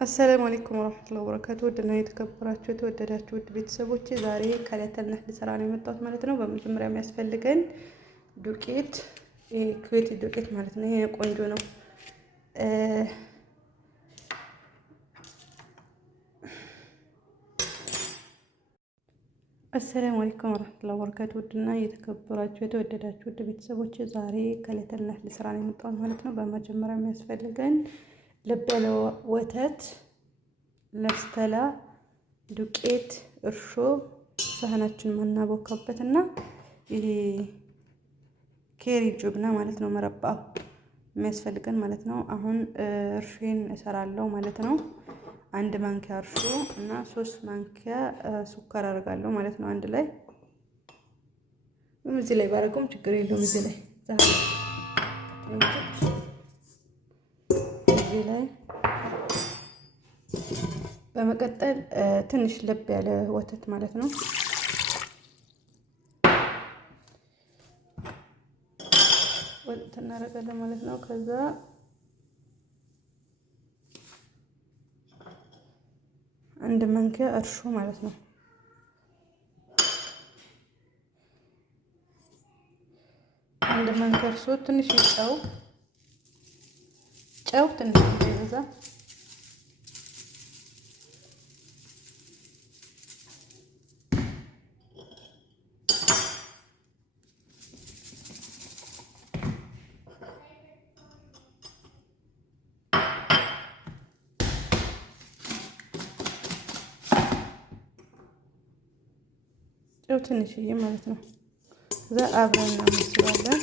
አሰላሙ አለይኩም ወራህመቱላሂ ወበረካቱ። ውድና የተከበራችሁ የተወደዳችሁ ውድ ቤተሰቦቼ ዛሬ ከለተል ነህል ስራ ነው የመጣሁት ማለት ነው። በመጀመሪያ የሚያስፈልገን ዱቄት ኩዌት ዱቄት ማለት ነው። ይሄ ቆንጆ ነው። አሰላሙ አለይኩም ወራህመቱላሂ ወበረካቱ። ውድና የተከበራችሁ የተወደዳችሁ ውድ ቤተሰቦቼ ዛሬ ከለተል ነህል ስራ ነው የመጣሁት ማለት ነው። በመጀመሪያ የሚያስፈልገን ለብ ያለ ወተት፣ ለስተላ፣ ዱቄት፣ እርሾ፣ ሳህናችን ማናቦካበት እና ይሄ ኬሪ ጁብና ማለት ነው መረባው የሚያስፈልገን ማለት ነው። አሁን እርሾን እሰራለሁ ማለት ነው። 1 ማንኪያ እርሾ እና 3 ማንኪያ ሱከር አደርጋለሁ ማለት ነው። አንድ ላይ እዚህ ላይ ባረገውም ችግር የለውም። እዚህ ላይ ላይ በመቀጠል ትንሽ ለብ ያለ ወተት ማለት ነው ወተት እናደርጋለን ማለት ነው። ከዛ አንድ ማንኪያ እርሾ ማለት ነው። አንድ ማንኪያ እርሾ፣ ትንሽ ጨው ትንሽ ይበዛ፣ ጨው ትንሽዬ ማለት ነው። ከዛ አብረን እናመስላለን።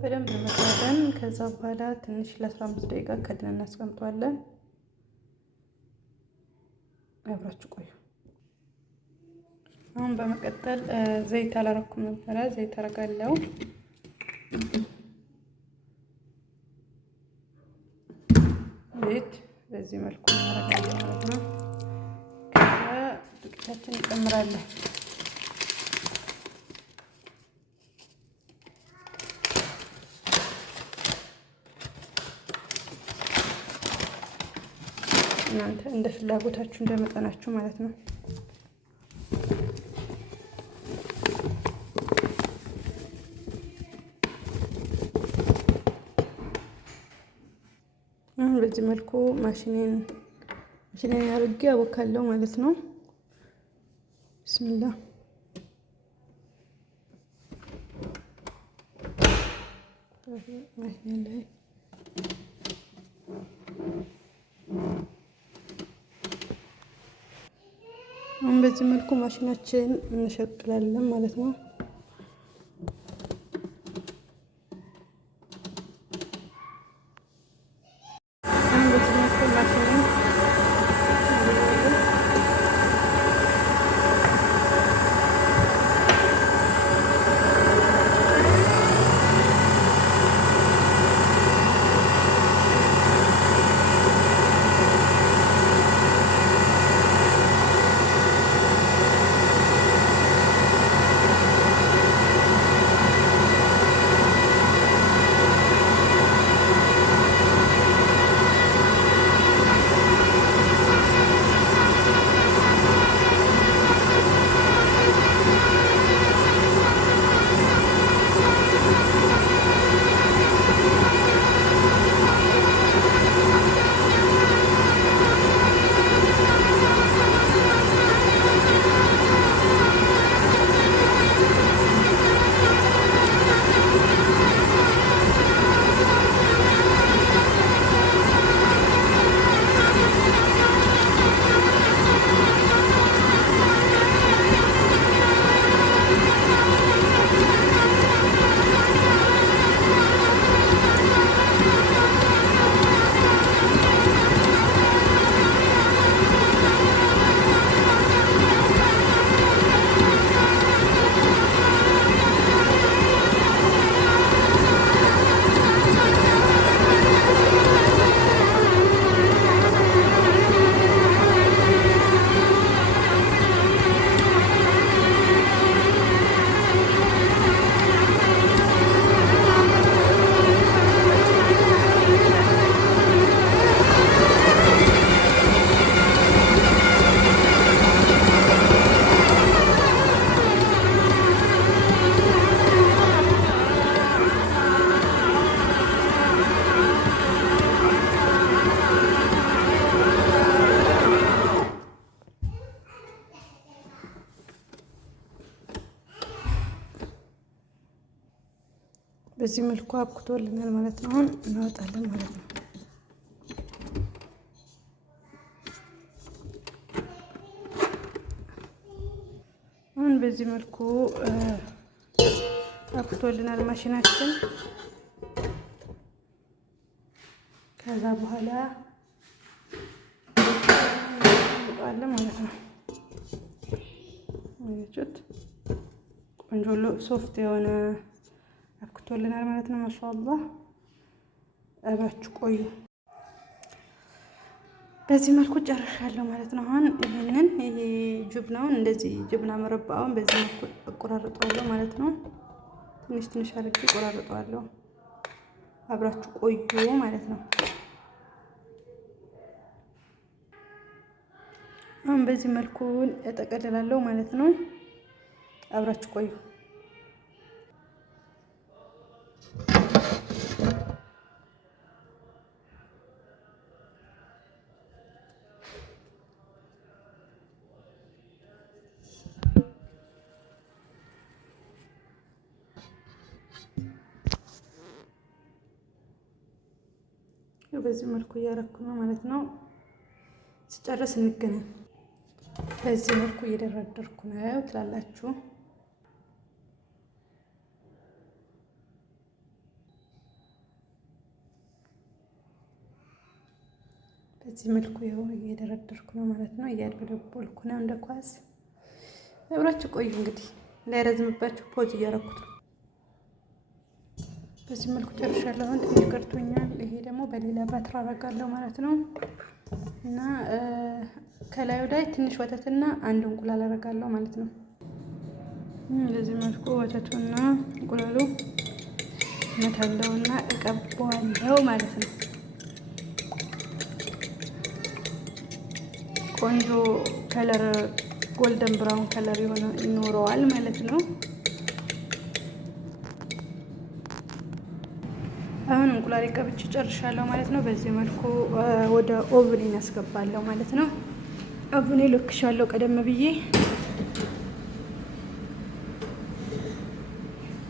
በደንብ መታደን። ከዛ በኋላ ትንሽ ለ15 ደቂቃ ከድነን እናስቀምጠዋለን። አብራችሁ ቆዩ። አሁን በመቀጠል ዘይት አላረኩም ነበረ፣ ዘይት አረጋለሁ። ዘይት በዚህ መልኩ እናረጋለን ማለት ነው። ከዛ ዱቄታችን እንጨምራለን። እናንተ እንደ ፍላጎታችሁ እንደ መጠናችሁ ማለት ነው። አሁን በዚህ መልኩ ማሽኔን አድርጌ አቦካለሁ ማለት ነው። ቢስሚላህ ማሽኔ ላይ አሁን በዚህ መልኩ ማሽናችን እንሸቅላለን ማለት ነው። አሁን በዚህ መልኩ ማሽኑን በዚህ መልኩ አብኩቶልናል ማለት ነው። አሁን እናወጣለን ማለት ነው። አሁን በዚህ መልኩ አብኩቶልናል ማሽናችን። ከዛ በኋላ እንጠዋለን ማለት ነው። አያችሁት? ቆንጆ ሶፍት የሆነ አብኩቶልናል ማለት ነው። ማሻአላህ አብራችሁ ቆዩ። በዚህ መልኩ ጨርሻለሁ ማለት ነው። አሁን ይሄ ጅብናውን እንደዚህ ጅብና መረባውን በዚህ መልኩ አቆራርጠዋለሁ ማለት ነው። ትንሽ ትንሽ አድርጌ አቆራርጠዋለሁ። አብራችሁ ቆዩ ማለት ነው። አሁን በዚህ መልኩ እጠቀልላለሁ ማለት ነው። አብራችሁ ቆዩ። በዚህ መልኩ እያረኩ ነው ማለት ነው። ስጨርስ እንገናኝ። በዚህ መልኩ እየደረደርኩ ነው ትላላችሁ። በዚህ መልኩ ይኸው እየደረደርኩ ነው ማለት ነው። እያደበለብኩ ነው እንደ ኳስ። አብራችሁ ቆዩ እንግዲህ እንዳይረዝምባችሁ ፖዝ እያረኩት ነው። በዚህ መልኩ ጨርሻለሁ። አሁን ትንሽ ቀርቶኛል። ይሄ ደግሞ በሌላ ባትራ አደርጋለሁ ማለት ነው። እና ከላዩ ላይ ትንሽ ወተትና አንድ እንቁላል አደርጋለሁ ማለት ነው። በዚህ መልኩ ወተቱና እንቁላሉ መታለውና እቀባዋለሁ ማለት ነው። ቆንጆ ከለር ጎልደን ብራውን ከለር ይኖረዋል ማለት ነው። አሁን እንቁላል ቀብቼ ጨርሻለሁ ማለት ነው። በዚህ መልኩ ወደ ኦቭን ያስገባለሁ ማለት ነው። ኦቭን ልክሻለሁ ቀደም ብዬ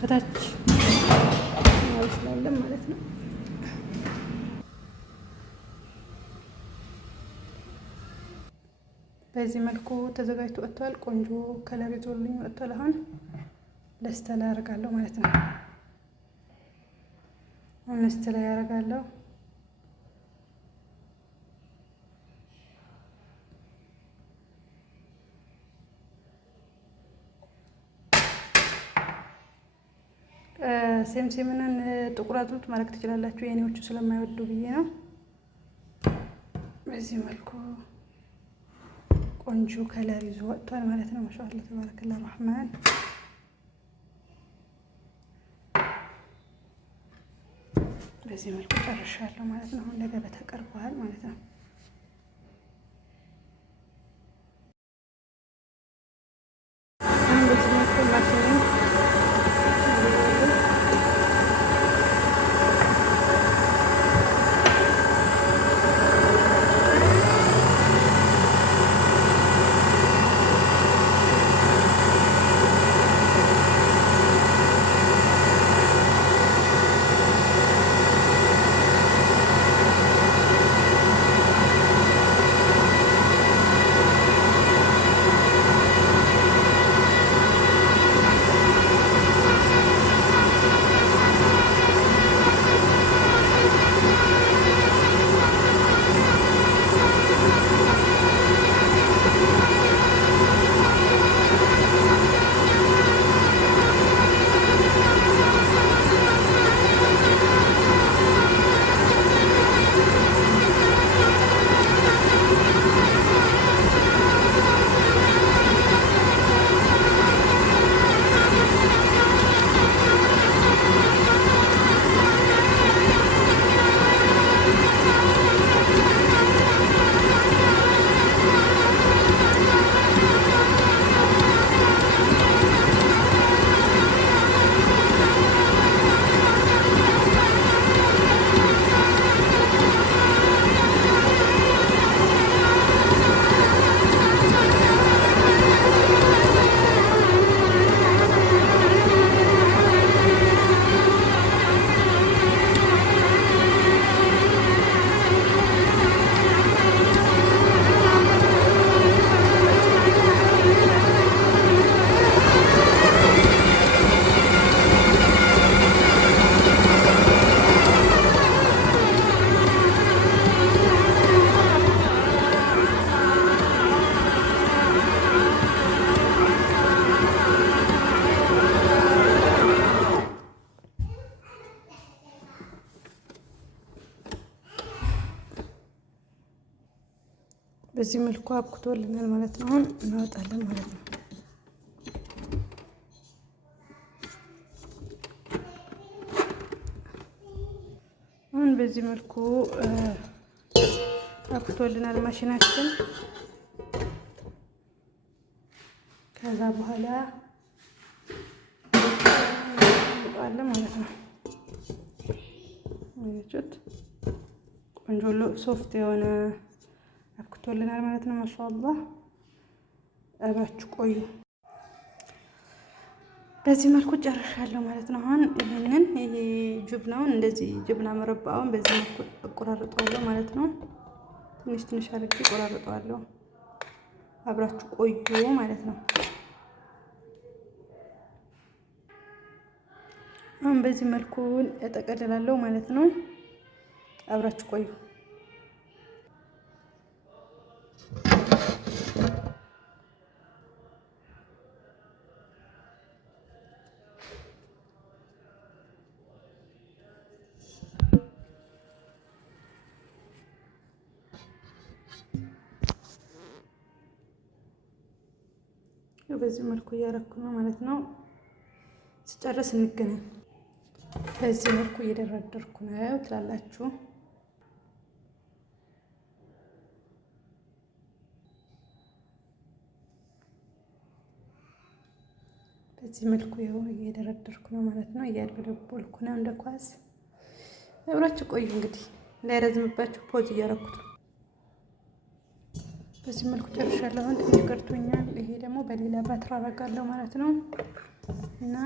ከታች ያውስላለን ማለት ነው። በዚህ መልኩ ተዘጋጅቶ ወጥቷል። ቆንጆ ከለር ይዞልኝ ወጥቷል። አሁን ለስተላ አደርጋለሁ ማለት ነው። አምስት ላይ ያደርጋለሁ። ሴምሴምንን ጥቁር አዝሙድ ማድረግ ትችላላችሁ። የኔዎቹ ስለማይወዱ ብዬ ነው። በዚህ መልኩ ቆንጆ ከለር ይዞ ወጥቷል ማለት ነው። ማሻአላህ ተባረከላ ረህማን። በዚህ መልኩ ጨርሻለሁ ማለት ነው። አሁን ለገበታ ቀርቧል ማለት ነው። በዚህ መልኩ አብኩቶልናል ማለት ነው። አሁን እናወጣለን ማለት ነው። አሁን በዚህ መልኩ አብኩቶልናል ማሽናችን። ከዛ በኋላ እንጠዋለን ማለት ነው። አያችሁት? ቆንጆ ሶፍት የሆነ አብኩቶልናል ማለት ነው። ማሻአላህ አብራችሁ ቆዩ። በዚህ መልኩ ጨርሻለሁ ማለት ነው። አሁን ይሄ ጅብናውን እንደዚህ ጅብና መረባውን በዚህ መልኩ አቆራርጠዋለሁ ማለት ነው። ትንሽ ትንሽ አድርጌ አቆራርጠዋለሁ። አብራችሁ ቆዩ ማለት ነው። አሁን በዚህ መልኩ እጠቀልላለሁ ማለት ነው። አብራችሁ ቆዩ። በዚህ መልኩ እያረኩ ነው ማለት ነው። ስጨርስ እንገናኝ። በዚህ መልኩ እየደረደርኩ ነው ትላላችሁ። በዚህ መልኩ ይኸው እየደረደርኩ ነው ማለት ነው። እያደረደርኩ ነው እንደ ኳስ። አብራችሁ ቆዩ እንግዲህ እንዳይረዝምባችሁ ፖዝ እያረኩት ነው። በዚህ መልኩ ጨርሻለሁ። አሁን ትንሽ ቀርቶኛል። ይሄ ደግሞ በሌላ ባትራ አደርጋለሁ ማለት ነው። እና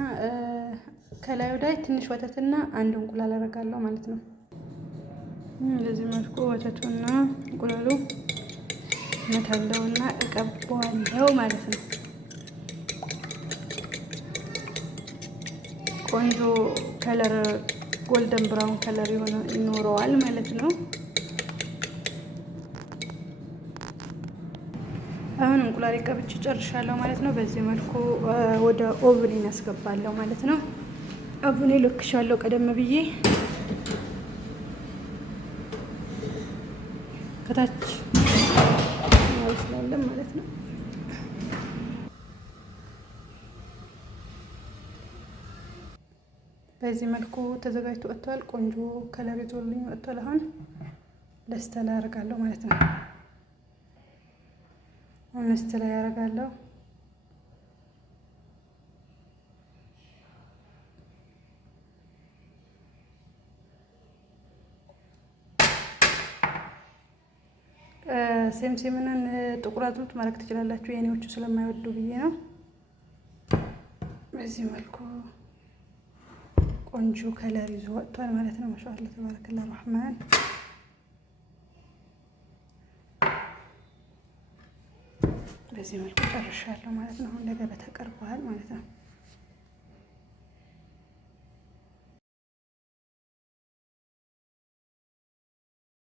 ከላዩ ላይ ትንሽ ወተትና አንድ እንቁላል አደርጋለሁ ማለት ነው። በዚህ መልኩ ወተቱና እንቁላሉ መታለውና እቀባዋለሁ ማለት ነው። ቆንጆ ከለር ጎልደን ብራውን ከለር ይኖረዋል ማለት ነው። አሁን እንቁላል ቀብቼ ጨርሻለሁ ማለት ነው። በዚህ መልኩ ወደ ኦቭን ያስገባለሁ ማለት ነው። ኦቭን ልክሻለሁ ቀደም ብዬ ከታች ያውስላለን ማለት ነው። በዚህ መልኩ ተዘጋጅቶ ወጥቷል። ቆንጆ ከለር ይዞልኝ ወጥቷል። አሁን ለስተላ አደርጋለሁ ማለት ነው። አምስት ላይ ያደርጋለሁ። ሴምሴምንን ጥቁር አዝሙድ ማድረግ ትችላላችሁ። የኔዎቹ ስለማይወዱ ብዬ ነው። በዚህ መልኩ ቆንጆ ከለር ይዞ ወጥቷል ማለት ነው። ማሻአላህ ተባረከላ ረህማን። በዚህ መልኩ ጨርሻለሁ ማለት ነው። አሁን ለገበታ ቀርቧል ማለት ነው።